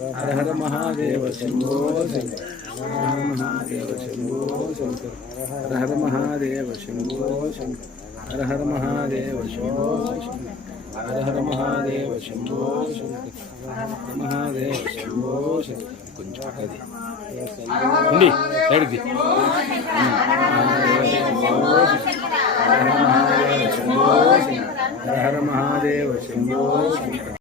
హర హర మహాదేవ శంభో శంకర హర మహాదేవ శంభో శంకర హర హర మహాదేవ శంభో శంకర హర హర మహాదేవ శంభో శంకర హర హర మహాదేవ శంభో శంకర మహాదేవ శంభో శంకర కొంచెం పక్కది ఉంది సైడ్కి హర హర మహాదేవ శంభో శంకర